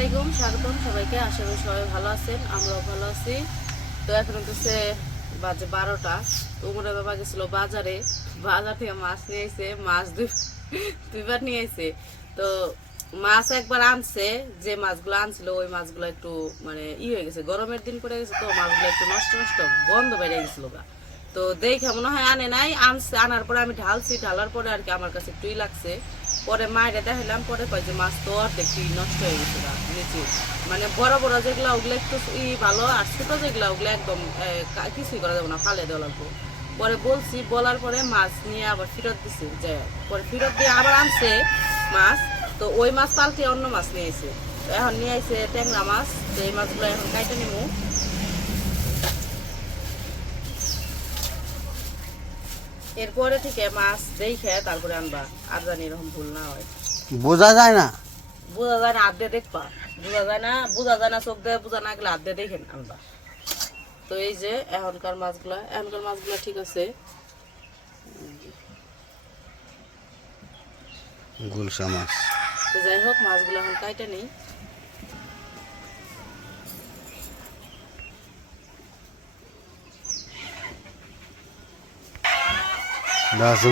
আলাইকুম, স্বাগতম সবাইকে। আশা করি সবাই ভালো আছেন, আমরাও ভালো আছি। তো এখন হচ্ছে বাজে 12টা। তো উমরা বাবা গেছিল বাজারে, বাজার থেকে মাছ নিয়ে এসে, মাছ দুইবার নিয়ে এসে। তো মাছ একবার আনছে, যে মাছগুলো আনছিল ওই মাছগুলো একটু মানে হয়ে গেছে, গরমের দিন পড়ে গেছে, তো মাছগুলো একটু নষ্ট নষ্ট গন্ধ বেড়ে গেছিল গা। তো দেখে মনে হয় আনে নাই, আনছে, আনার পরে আমি ঢালছি, ঢালার পরে আর কি আমার কাছে একটুই লাগছে। পরে মায়েরা দেখাইলাম, পরে কয় যে মাছ তো অর্ধেক নষ্ট হয়ে গেছে নিচে। মানে বড় বড় যেগুলো ওগুলো একটু ভালো, আর ছোটো যেগুলো ওগুলো একদম কিছুই করা যাবে না, ফালে দেওয়া লাগবো। পরে বলছি, বলার পরে মাছ নিয়ে আবার ফেরত দিছে, যে পরে ফেরত দিয়ে আবার আনছে মাছ। তো ওই মাছ পাল্টে অন্য মাছ নিয়ে এসে, তো এখন নিয়ে আসে ট্যাংরা মাছ। তো এই মাছগুলো এখন কাইটে নিবো। এরপরে থেকে মাছ দেখে তারপরে আনবা, আর জানি এরকম ভুল না হয়। বোঝা যায় না, বোঝা যায় না, হাত দিয়ে দেখবা। বোঝা যায় না, বোঝা যায় না, চোখ দিয়ে বোঝা না গেলে হাত দিয়ে দেখেন আনবা। তো এই যে এখনকার মাছগুলা ঠিক আছে। গুলশা মাছ। তো যাই হোক, মাছগুলো এখন কাইটে নেই।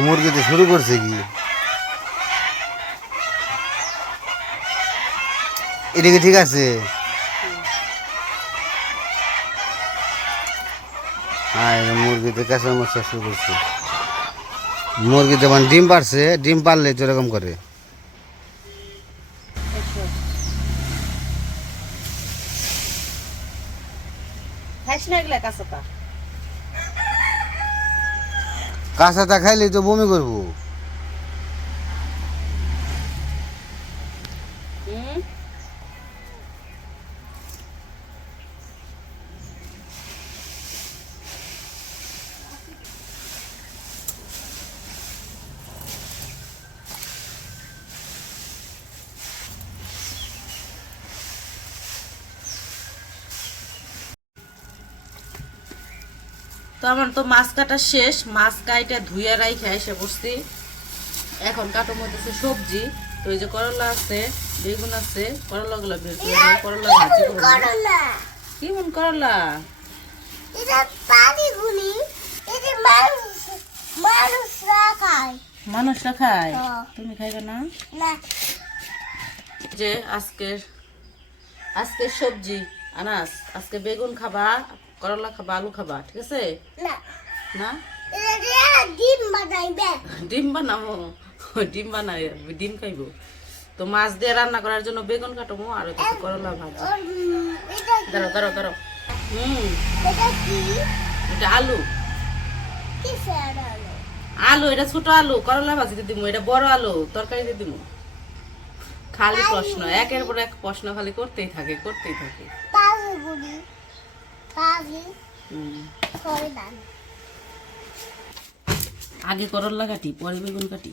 মুরগিতে শুরু করছে কি? এটা কি ঠিক আছে? হ্যাঁ, মুরগিতে কাঁচা মশলা শুরু করছে। মুরগিতে মানে ডিম পারছে, ডিম পারলে তো এরকম করে। কাঁচাটা খাইলে তো বমি করবো। তো আমার তো মাছ কাটা শেষ, মাছ কাইটা ধুয়ে রাইখে এসে বসছি। এখন কাটো মধ্যে সবজি। তো এই যে করলা আছে, বেগুন আছে, করলা গুলো বের করে নিয়ে করলা ভাজি করবো। কি মন করলা? মানুষরা খায়, তুমি খাইবে না? যে আজকের সবজি আনাস, আজকে বেগুন খাবা, করলা খাবা, আলু খাবা, ঠিক আছে? না, ডিম বানাবো, ডিম বানাই, ডিম খাইবো। তো মাছ দিয়ে রান্না করার জন্য বেগুন কাটবো, আর করলা ভাজি। দাঁড়াও দাঁড়াও দাঁড়াও। এটা আলু, আলু এটা ছোট আলু, করলা ভাজিতে দিব। এটা বড় আলু, তরকারিতে দিব। খালি প্রশ্ন, একের পর এক প্রশ্ন খালি করতেই থাকে, করতেই থাকে। আগে করলা কাটি, পরে বেগুন কাটি।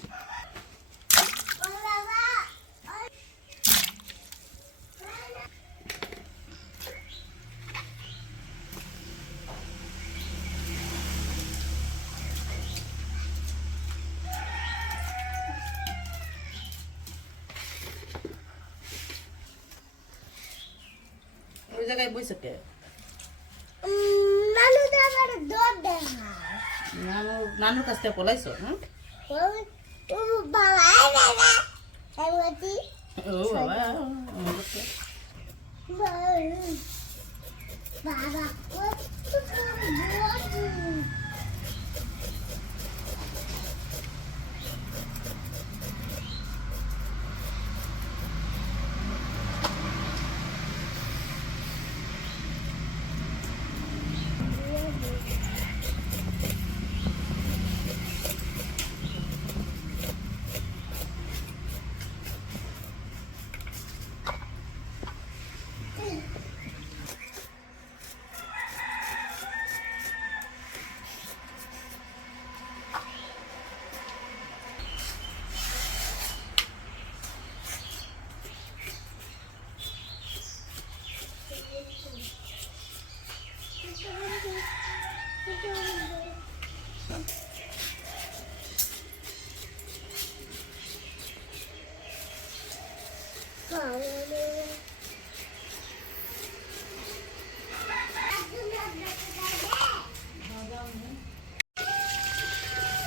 ওই জায়গায় বইছে কে? নানুর কাছ থেকে পলাইছো? হ্যাঁ, ও বাবা,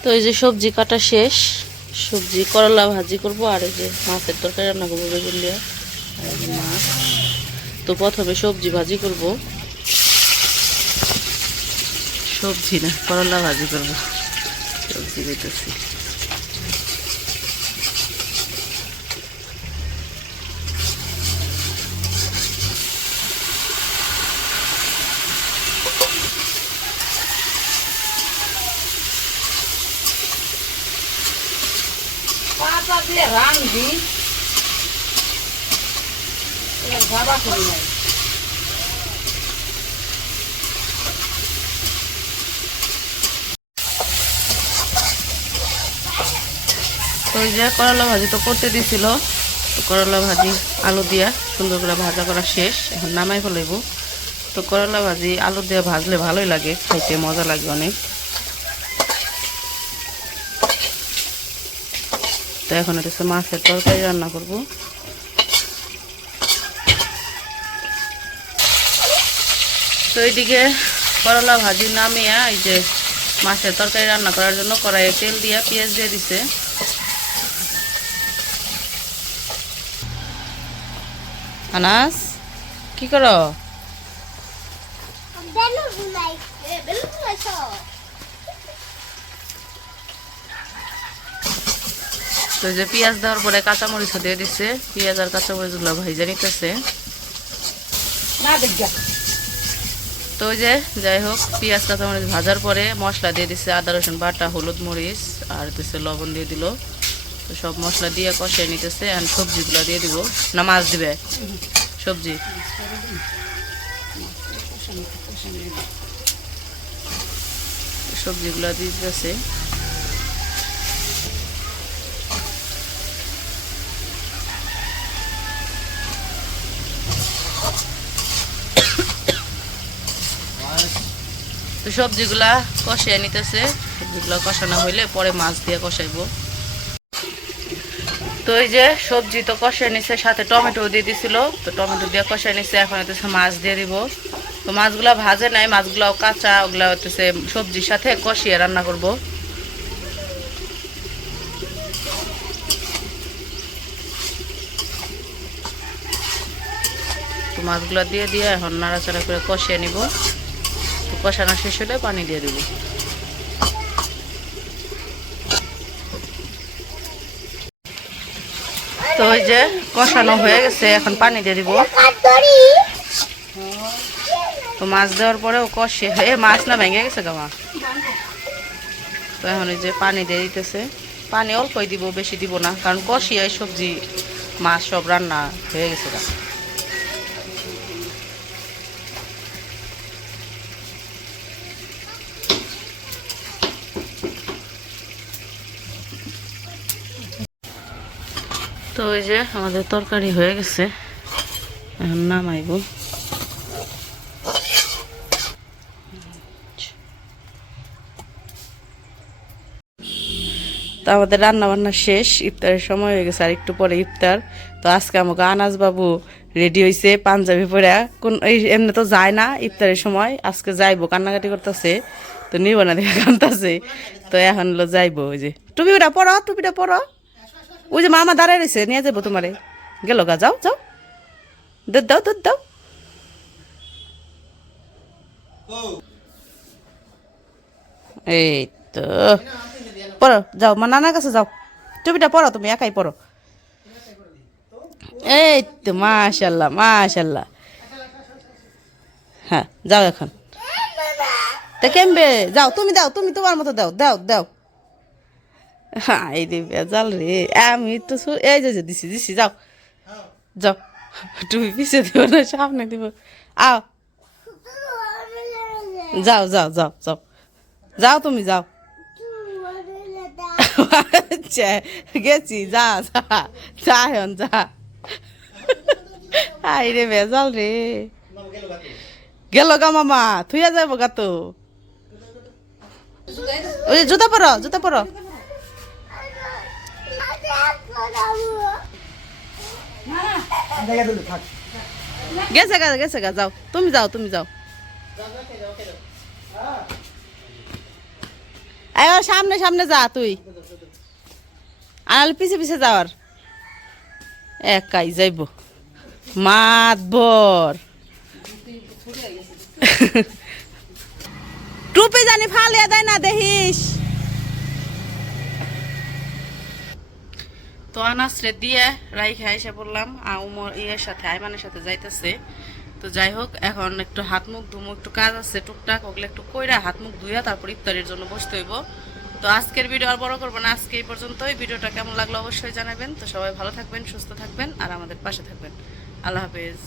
তো এই যে সবজি কাটা শেষ, সবজি করলা ভাজি করব আর এই যে মাছের তরকারি রান্না করবো বেগুন দিয়ে আর এই যে মাছ। তো প্রথমে সবজি ভাজি করব, সবজি না করলা ভাজি করব, সবজি দিতেছি। পাতা দিয়ে রান্ধি ভাবা করি নাই। তো ওই যে করলা ভাজি তো করতে দিছিল, তো করলা ভাজি আলু দিয়া সুন্দর করে ভাজা করা শেষ, এখন নামাই ফেলাইব। তো করলা ভাজি আলু দিয়ে ভাজলে ভালোই লাগে, খাইতে মজা লাগে অনেক। তো এখন হচ্ছে মাছের তরকারি রান্না করব। তো এইদিকে করলা ভাজি নামিয়ে এই যে মাছের তরকারি রান্না করার জন্য কড়াইয়ে তেল দিয়া পেঁয়াজ দিয়ে দিছে। আনাস কি করো? তো যে পেঁয়াজ দেওয়ার পরে কাঁচামরিচ দিয়ে দিচ্ছে, পেঁয়াজ আর কাঁচামরিচ গুলো ভাইজা নিতেছে। তো ওই যে যাই হোক পেঁয়াজ কাঁচামরিচ ভাজার পরে মশলা দিয়ে দিচ্ছে, আদা রসুন বাটা, হলুদ মরিচ আর দিচ্ছে লবণ দিয়ে দিল। তো সব মশলা দিয়ে কষিয়ে নিতেছে। আর সবজিগুলো দিয়ে দিব না, মাছ দিবে সবজি? সবজিগুলো দিয়ে দিতেছে। তো সবজিগুলা কষিয়ে নিতেছে, সবজিগুলো কষানো হইলে পরে মাছ দিয়ে কষাইবো। তো এই যে সবজি তো কষিয়ে নিছে, সাথে টমেটো দিয়ে দিছিল, তো টমেটো দিয়ে কষিয়ে নিছে। এখন হচ্ছে মাছ দিয়ে দিব। তো মাছগুলা ভাজে নাই, মাছগুলাও কাঁচা, ওগুলা হচ্ছে সবজির সাথে কষিয়ে রান্না করব। তো মাছগুলো দিয়ে দিয়ে এখন নাড়াচাড়া করে কষিয়ে নিব। তো কষানো শেষ হলে পানি দিয়ে দেব। তো ওই যে কষানো হয়ে গেছে, এখন পানি দিয়ে দিব। তো মাছ দেওয়ার পরেও কষিয়ে হয়ে মাছ না ভেঙে গেছে গামা। তো এখন এই যে পানি দিয়ে দিতেছে, পানি অল্পই দিব, বেশি দিব না, কারণ কষিয়ে সবজি মাছ সব রান্না হয়ে গেছে গা। তো ওই যে আমাদের তরকারি হয়ে গেছে, এখন নামাইব। তো আমাদের রান্না বান্না শেষ, ইফতারের সময় হয়ে গেছে, আর একটু পরে ইফতার। তো আজকে আমাকে আনাজ বাবু রেডি হয়েছে পাঞ্জাবি পরে, কোন এমনি তো যায় না ইফতারের সময়, আজকে যাইবো, কান্নাকাটি করতেছে। তো নিব না দেখে কান্দাছে, তো এখন হলো যাইবো। ওই যে টুপিটা পরো, টুপিটা পরো, ওই যে মামা দাঁড়ায় রয়েছে, নিয়ে যাবো তোমারে। গেল গা, যাও যাও, দুধ দাও, দুধ দাও। এই তো পড়ো, যাও মা নানার কাছে যাও, টুপিটা পরো, তুমি একাই পরো। এই তো মাশাল্লাহ মাশাল্লাহ। হ্যাঁ যাও এখন, তা কেমবে যাও, তুমি দাও, তুমি তোমার মতো দাও, দাও দাও। হ্যাঁ এই দিবে জাল রে, আমি তো এই যে দিছি দিছি, যাও যাও, তুমি পিছিয়ে দিব না, সামনে দিব। আও যাও যাও যাও যাও, যাও তুমি যাও। আচ্ছা গেছি, যা যা যা এখন যা। আই রে বেজাল রে, গেল গা মামা, থুইয়া যাবো গা। তো ওই জুতা পরো, জুতা পরো। গেছে গা, গেছে গা, যাও তুমি যাও, তুমি যাও। সামনে সামনে যা তুই আনাল পিছে পিছে যাওয়ার একাই যাইব মাতবর টুপি জানি ফালিয়া দেয় না দেখিস তো আনাসরে দিয়ে রাইখে এসে পড়লাম ইয়ের সাথে আইমানের সাথে যাইতেছে তো যাই হোক এখন একটু হাত মুখ ধুমো একটু কাজ আছে টুকটাক ওগুলো একটু কইরা হাত মুখ ধুইয়া তারপর ইফতারের জন্য বসতে হইব তো আজকের ভিডিও আর বড় করবো না আজকে এই পর্যন্তই ভিডিওটা কেমন লাগলো অবশ্যই জানাবেন তো সবাই ভালো থাকবেন সুস্থ থাকবেন আর আমাদের পাশে থাকবেন আল্লাহ হাফেজ